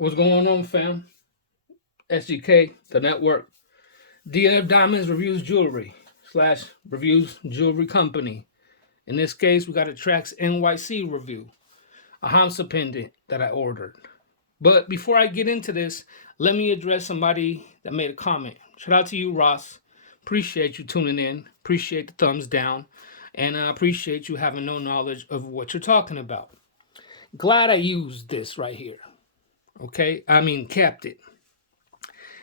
What's going on, fam? SGK, the network. DNF Diamonds Reviews Jewelry slash Reviews Jewelry Company. In this case, we got a Traxnyc NYC review, a HAMSA Pendant that I ordered. But before I get into this, let me address somebody that made a comment. Shout out to you, Ross. Appreciate you tuning in. Appreciate the thumbs down. And I appreciate you having no knowledge of what you're talking about. Glad I used this right here. Okay? Kept it.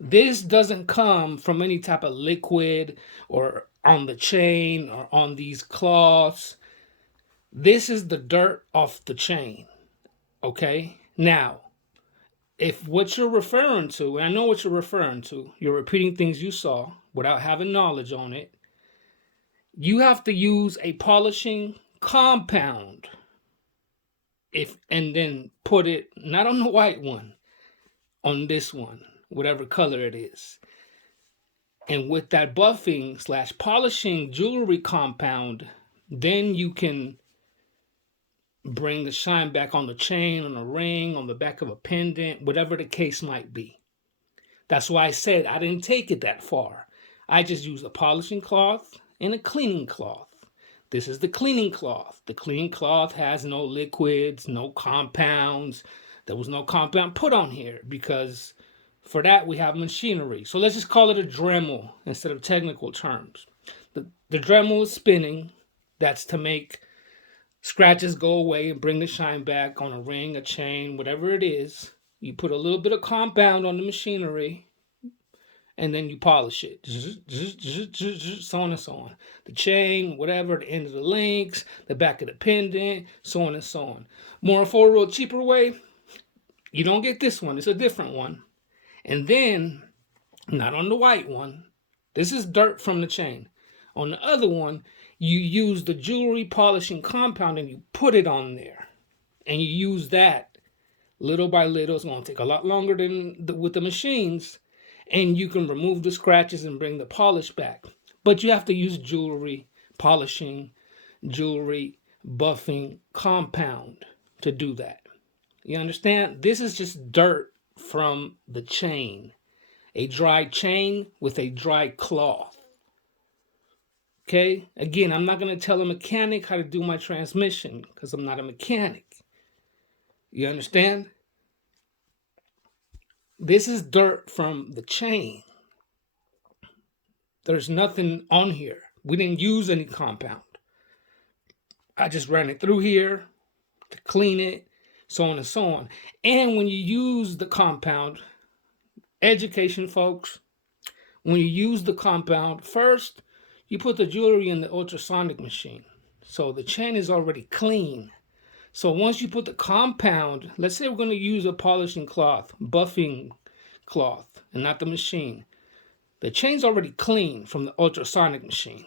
This doesn't come from any type of liquid or on the chain or on these cloths. This is the dirt off the chain. Okay? Now, if what you're referring to, and I know what you're referring to, you're repeating things you saw without having knowledge on it, you have to use a polishing compound and then put it not on the white one, on this one, whatever color it is. And with that buffing slash polishing jewelry compound, then you can bring the shine back on the chain, on a ring, on the back of a pendant, whatever the case might be. That's why I said I didn't take it that far. I just used a polishing cloth and a cleaning cloth. This is the cleaning cloth. The cleaning cloth has no liquids, no compounds. There was no compound put on here because for that we have machinery. So let's just call it a Dremel instead of technical terms. The Dremel is spinning. That's to make scratches go away and bring the shine back on a ring, a chain, whatever it is. You put a little bit of compound on the machinery and then you polish it. So on and so on. The chain, whatever, the end of the links, the back of the pendant, so on and so on. More affordable, cheaper way, you don't get this one. It's a different one. And then, not on the white one, this is dirt from the chain. On the other one, you use the jewelry polishing compound and you put it on there. And you use that little by little. It's going to take a lot longer than with the machines. And you can remove the scratches and bring the polish back. But you have to use jewelry polishing, jewelry buffing compound to do that. You understand? This is just dirt from the chain. A dry chain with a dry cloth. Okay? Again, I'm not going to tell a mechanic how to do my transmission because I'm not a mechanic. You understand? This is dirt from the chain. There's nothing on here. We didn't use any compound. I just ran it through here to clean it, so on and so on. And when you use the compound, education folks, when you use the compound, first you put the jewelry in the ultrasonic machine. So the chain is already clean. So once you put the compound, let's say we're going to use a polishing cloth, buffing cloth, and not the machine. The chain's already clean from the ultrasonic machine.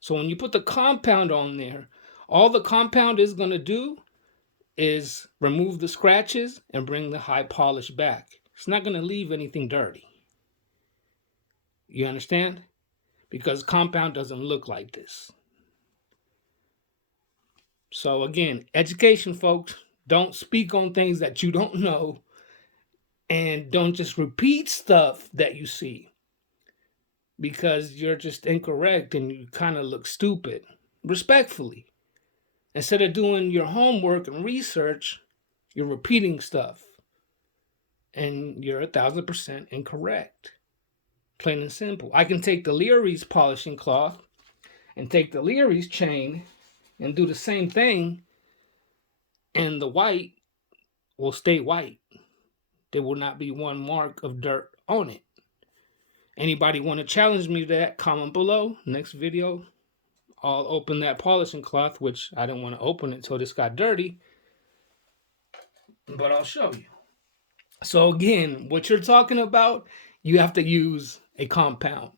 So when you put the compound on there, all the compound is going to do is remove the scratches and bring the high polish back. It's not going to leave anything dirty. You understand? Because compound doesn't look like this. So again, education, folks. Don't speak on things that you don't know. And don't just repeat stuff that you see. Because you're just incorrect and you kind of look stupid. Respectfully. Instead of doing your homework and research, you're repeating stuff. And you're 1,000% incorrect. Plain and simple. I can take the Leary's polishing cloth and take the Leary's chain and do the same thing, and the white will stay white. There will not be one mark of dirt on it. Anybody want to challenge me to that? Comment below. Next video, I'll open that polishing cloth, which I didn't want to open it until this got dirty, but I'll show you. So again, what you're talking about, you have to use a compound.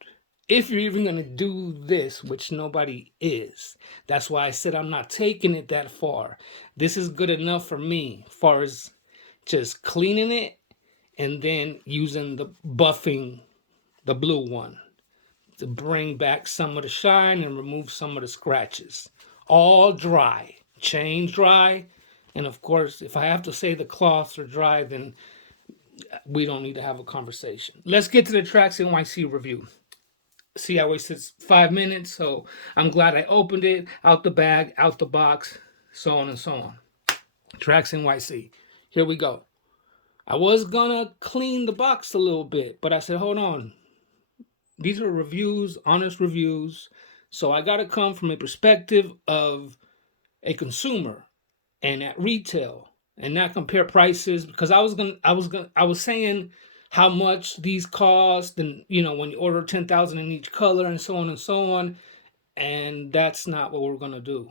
If you're even going to do this, which nobody is. That's why I said I'm not taking it that far. This is good enough for me as far as just cleaning it and then using the buffing, the blue one, to bring back some of the shine and remove some of the scratches. All dry, chain dry. And of course, if I have to say the cloths are dry, then we don't need to have a conversation. Let's get to the Traxnyc review. See, I wasted 5 minutes, so I'm glad I opened it out the bag, out the box, so on and so on. Traxnyc. Here we go. I was gonna clean the box a little bit, but I said, hold on. These are reviews, honest reviews. So I gotta come from a perspective of a consumer and at retail and not compare prices, because I was saying how much these cost, and when you order 10,000 in each color and so on and so on, and that's not what we're gonna do.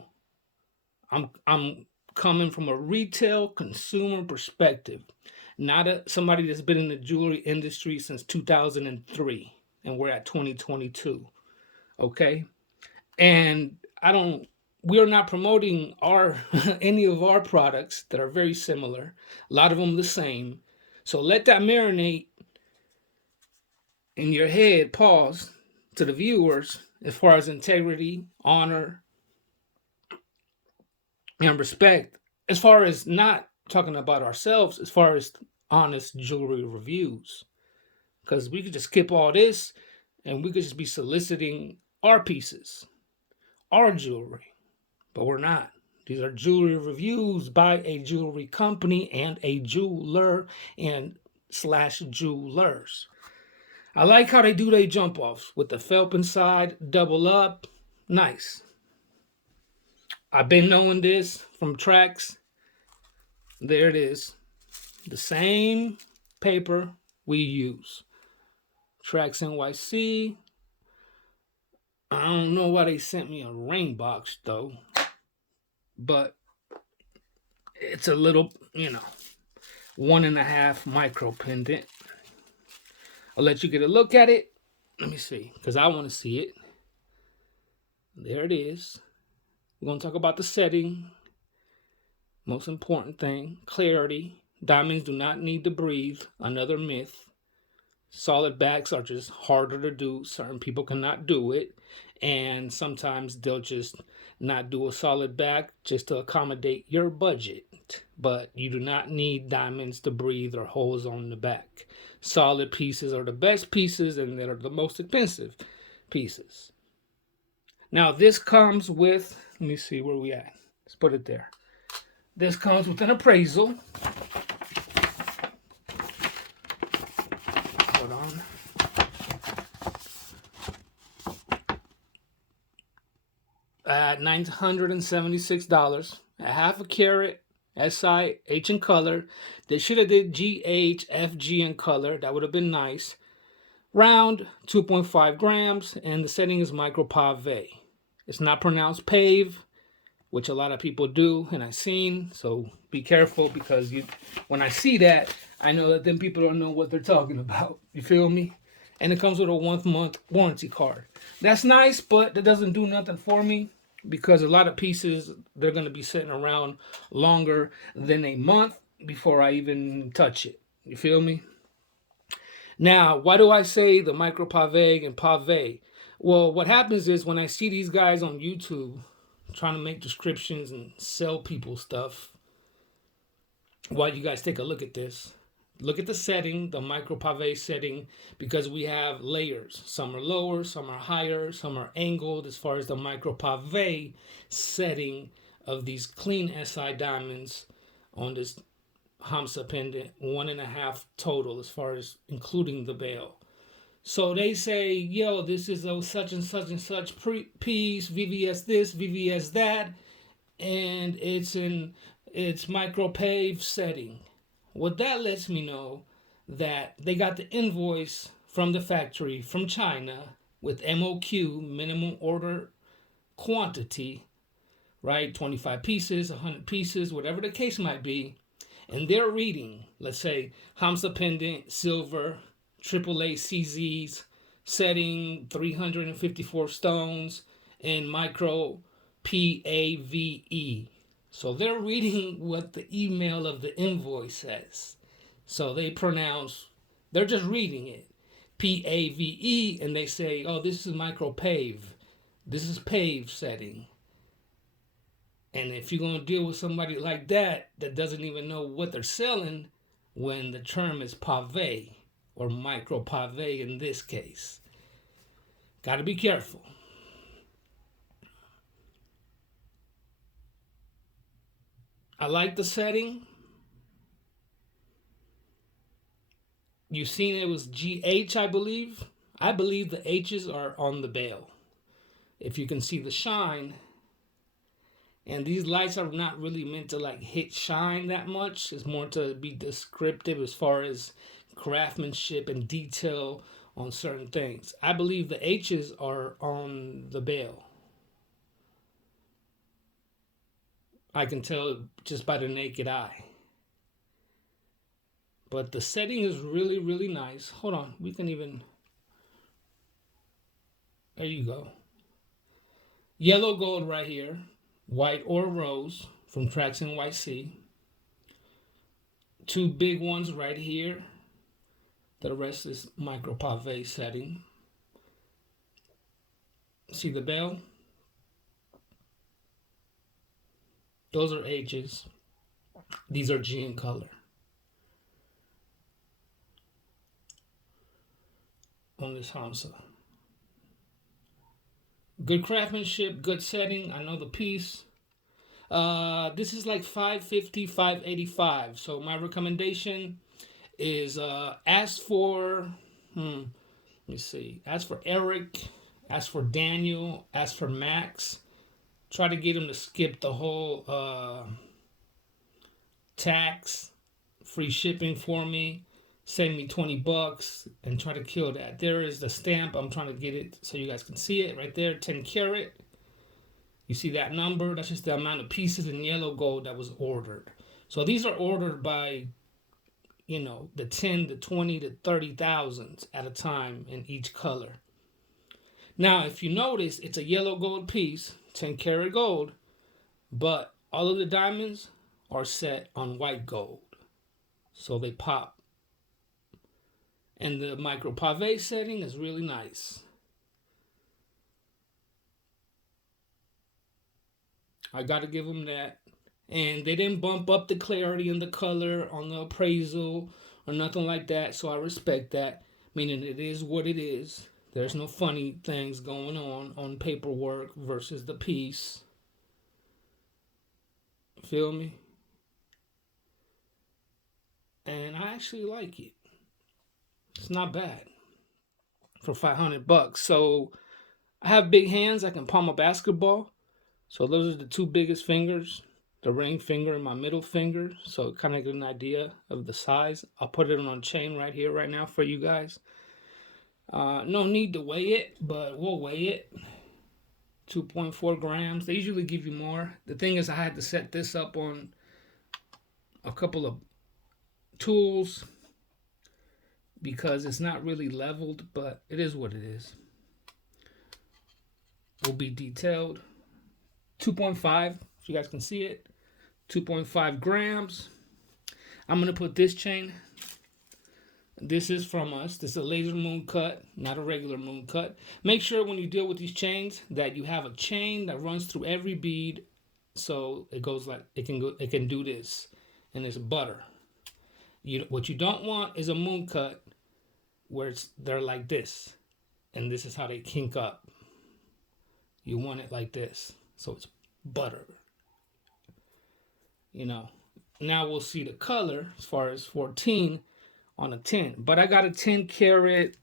I'm coming from a retail consumer perspective, not somebody that's been in the jewelry industry since 2003, and we're at 2022. Okay, and we are not promoting our any of our products that are very similar. A lot of them the same. So let that marinate in your head. Pause to the viewers as far as integrity, honor, and respect. As far as not talking about ourselves, as far as honest jewelry reviews, because we could just skip all this and we could just be soliciting our pieces, our jewelry. But we're not. These are jewelry reviews by a jewelry company and a jeweler and / jewelers. I like how they do their jump offs with the felt inside, double up. Nice. I've been knowing this from Trax. There it is. The same paper we use. Traxnyc. I don't know why they sent me a rain box though. But it's a little, 1.5 micro pendant. I'll let you get a look at it. Let me see, because I want to see it. There it is. We're going to talk about the setting. Most important thing, clarity. Diamonds do not need to breathe. Another myth. Solid backs are just harder to do. Certain people cannot do it. And sometimes they'll just not do a solid back just to accommodate your budget. But you do not need diamonds to breathe or holes on the back. Solid pieces are the best pieces, and they're the most expensive pieces. Now this comes with, let me see where we at. Let's put it there. This comes with an appraisal. Hold on. At $976, a half a carat, SI, H in color. They should have did GH, FG in color. That would have been nice. Round, 2.5 grams, and the setting is Micropave. It's not pronounced Pave, which a lot of people do, and I've seen. So be careful, because when I see that, I know that then people don't know what they're talking about. You feel me? And it comes with a 1-month warranty card. That's nice, but that doesn't do nothing for me, because a lot of pieces, they're going to be sitting around longer than a month before I even touch it. You feel me? Now, why do I say the Micropave and Pave? Well, what happens is when I see these guys on YouTube trying to make descriptions and sell people stuff, why you guys take a look at this? Look at the setting, the Micropave setting, because we have layers. Some are lower, some are higher, some are angled as far as the Micropave setting of these clean SI diamonds on this HAMSA Pendant, 1.5 total as far as including the bail. So they say, yo, this is a such and such and such piece, VVS this, VVS that, and it's Micropave setting. Well, that lets me know that they got the invoice from the factory from China with MOQ, minimum order quantity, right? 25 pieces, 100 pieces, whatever the case might be. And they're reading, let's say, HAMSA Pendant, silver, AAA CZs, setting 354 stones, and micro PAVE. So they're reading what the email of the invoice says. So they're just reading it. PAVE, and they say, oh, this is Micropave. This is Pave setting. And if you're going to deal with somebody like that doesn't even know what they're selling, when the term is pave or micropave in this case. Got to be careful. I like the setting. You've seen it was GH, I believe. I believe the H's are on the bail. If you can see the shine, and these lights are not really meant to like hit shine that much. It's more to be descriptive as far as craftsmanship and detail on certain things. I believe the H's are on the bail. I can tell just by the naked eye. But the setting is really, really nice. Hold on, we can even... There you go. Yellow gold right here. White or rose from Traxnyc. Two big ones right here. The rest is micropave setting. See the bell? Those are H's. These are G in color. On this HAMSA. Good craftsmanship, good setting. I know the piece. This is like $550, $585. So my recommendation is ask for, let me see, ask for Eric, ask for Daniel, ask for Max. Try to get them to skip the whole tax, free shipping for me. Save me $20 and try to kill that. There is the stamp. I'm trying to get it so you guys can see it right there. 10 karat. You see that number? That's just the amount of pieces in yellow gold that was ordered. So these are ordered by, you know, the 10 to 20 to 30,000 at a time in each color. Now, if you notice, it's a yellow gold piece, 10 karat gold, but all of the diamonds are set on white gold. So they pop. And the micropave setting is really nice. I got to give them that. And they didn't bump up the clarity and the color on the appraisal or nothing like that. So I respect that. Meaning it is what it is. There's no funny things going on paperwork versus the piece. Feel me? And I actually like it. It's not bad for $500. So I have big hands. I can palm a basketball. So those are the two biggest fingers, the ring finger and my middle finger. So kind of get an idea of the size. I'll put it on a chain right here, right now for you guys. No need to weigh it, but we'll weigh it. 2.4 grams. They usually give you more. The thing is, I had to set this up on a couple of tools because it's not really leveled, but it is what it is. Will be detailed. 2.5, if you guys can see it. 2.5 grams. I'm going to put this chain. This is from us. This is a laser moon cut, not a regular moon cut. Make sure when you deal with these chains that you have a chain that runs through every bead, so it goes like it can do this, and it's butter. What you don't want is a moon cut where they're like this, and this is how they kink up. You want it like this, so it's butter. You know. Now we'll see the color as far as 14 on a 10. But I got a 10 karat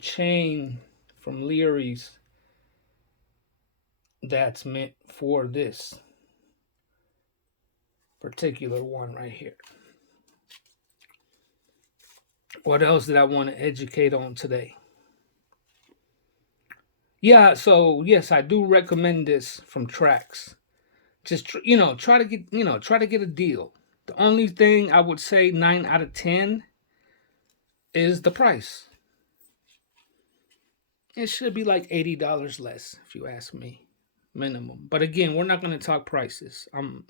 chain from Leary's that's meant for this particular one right here. What else did I want to educate on today? Yeah, so yes, I do recommend this from Trax. Just try to get a deal. The only thing I would say 9 out of 10 is the price. It should be like $80 less if you ask me, minimum. But again, we're not going to talk prices. I'm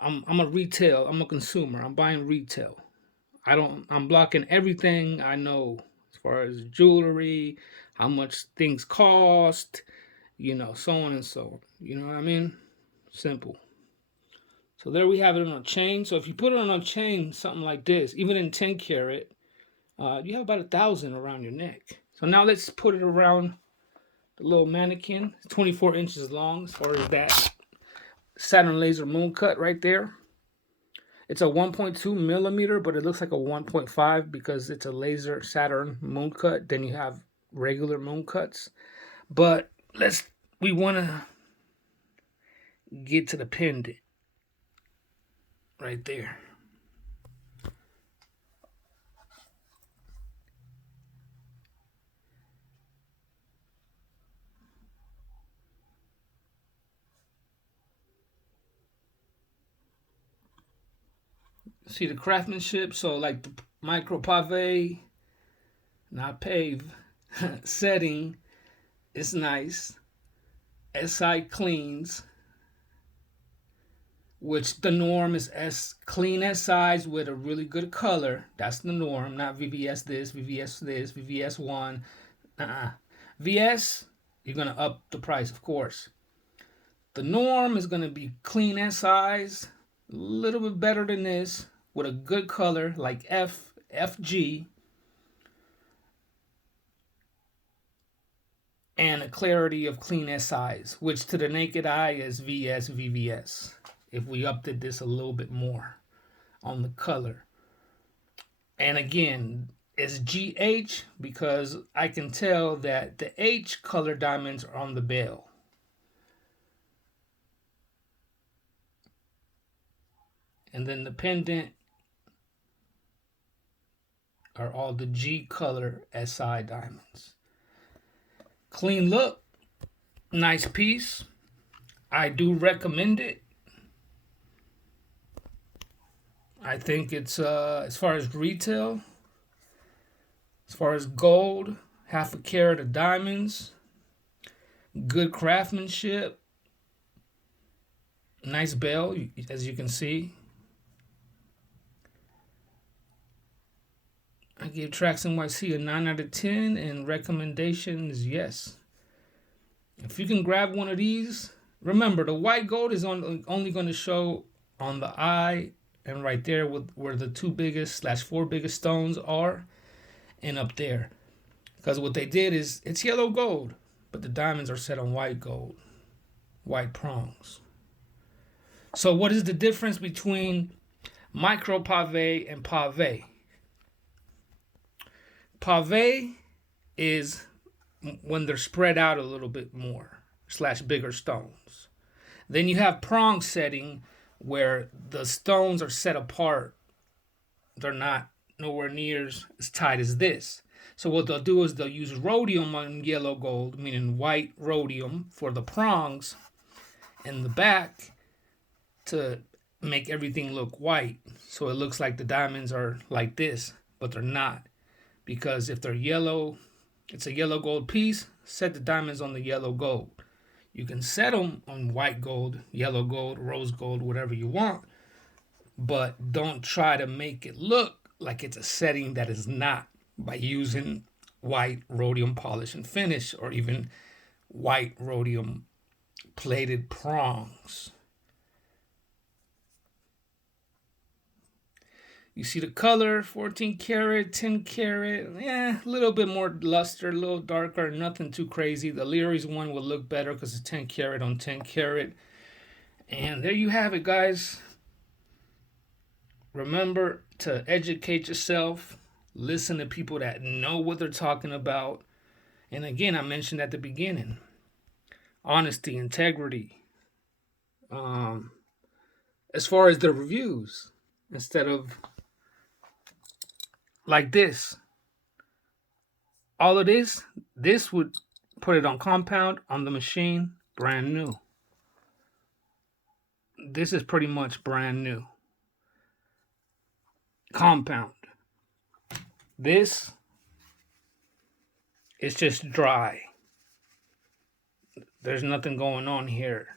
a retail. I'm a consumer. I'm buying retail. I'm blocking everything I know as far as jewelry, how much things cost, so on and so on. You know what I mean? Simple. So there we have it on a chain. So if you put it on a chain, something like this, even in 10 karat, you have about 1,000 around your neck. So now let's put it around the little mannequin. It's 24 inches long as far as that Saturn laser moon cut right there. It's a 1.2 millimeter, but it looks like a 1.5 because it's a laser Saturn moon cut. Then you have regular moon cuts. But we want to get to the pendant right there. See the craftsmanship. So like the Micropave, not Pave, setting is nice. SI cleans, which the norm is clean SIs with a really good color. That's the norm, not VVS this, VVS this, VVS one. VS, you're gonna up the price, of course. The norm is gonna be clean SIs, a little bit better than this, with a good color like FG, and a clarity of clean SIs, which to the naked eye is VS, VVS. If we upped this a little bit more on the color. And again, it's GH because I can tell that the H color diamonds are on the bell. And then the pendant are all the G color SI diamonds. Clean look, nice piece. I do recommend it. I think it's as far as retail, as far as gold, 1/2 carat of diamonds, good craftsmanship, nice bell, as you can see. I gave Traxnyc a 9 out of 10, and recommendation is yes. If you can grab one of these, remember the white gold is only going to show on the eye and right there where the 2 biggest / 4 biggest stones are, and up there. Because what they did is, it's yellow gold, but the diamonds are set on white gold, white prongs. So what is the difference between Micropave and Pave? Pave is when they're spread out a little bit more / bigger stones. Then you have prong setting where the stones are set apart. They're not nowhere near as tight as this. So what they'll do is they'll use rhodium on yellow gold, meaning white rhodium, for the prongs in the back to make everything look white. So it looks like the diamonds are like this, but they're not. Because if they're yellow, it's a yellow gold piece, set the diamonds on the yellow gold. You can set them on white gold, yellow gold, rose gold, whatever you want, but don't try to make it look like it's a setting that is not by using white rhodium polish and finish, or even white rhodium plated prongs. You see the color, 14 karat, 10 karat, a little bit more luster, a little darker, nothing too crazy. The Leary's one will look better because it's 10 karat on 10 karat. And there you have it, guys. Remember to educate yourself, listen to people that know what they're talking about. And again, I mentioned at the beginning, honesty, integrity. As far as the reviews, instead of like this, all of this would put it on compound on the machine, brand new. This is pretty much brand new. Compound. This is just dry. There's nothing going on here.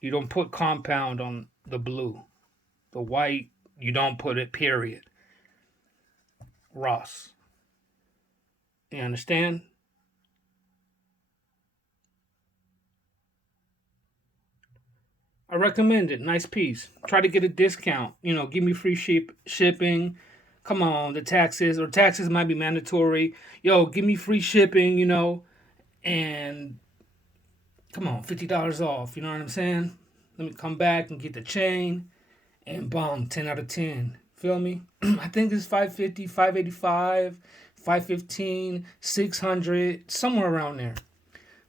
You don't put compound on the blue. The white, you don't put it, period. Ross. You understand? I recommend it. Nice piece. Try to get a discount. You know, give me free shipping. Come on, the taxes might be mandatory. Yo, give me free shipping, you know, and come on, $50 off. You know what I'm saying? Let me come back and get the chain, and boom, 10 out of 10. Feel me? I think it's 550, 585, 515, 600, somewhere around there.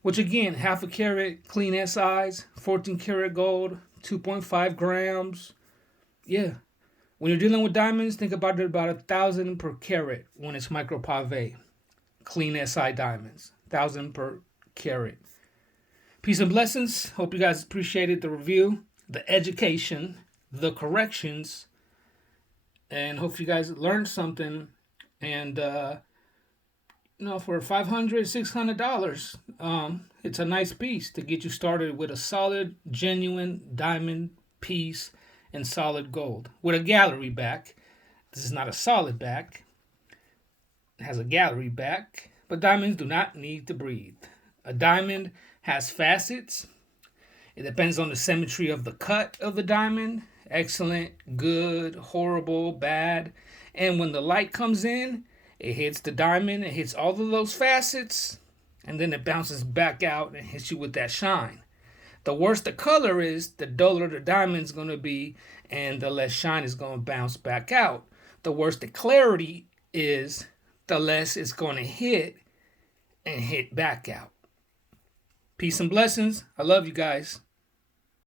Which again, half a carat, clean size, 14 karat gold, 2.5 grams. Yeah. When you're dealing with diamonds, think about it about 1,000 per carat when it's micropave. Clean SI diamonds. 1,000 per carat. Peace and blessings. Hope you guys appreciated the review, the education, the corrections, and hope you guys learned something. And you know, for $500, $600, it's a nice piece to get you started with a solid, genuine diamond piece in solid gold with a gallery back. This is not a solid back. It has a gallery back, but diamonds do not need to breathe. A diamond has facets. It depends on the symmetry of the cut of the diamond. Excellent, good, horrible, bad. And when the light comes in, it hits the diamond, it hits all of those facets, and then it bounces back out and hits you with that shine. The worse the color is, the duller the diamond's going to be, and the less shine is going to bounce back out. The worse the clarity is, the less it's going to hit and hit back out. Peace and blessings. I love you guys.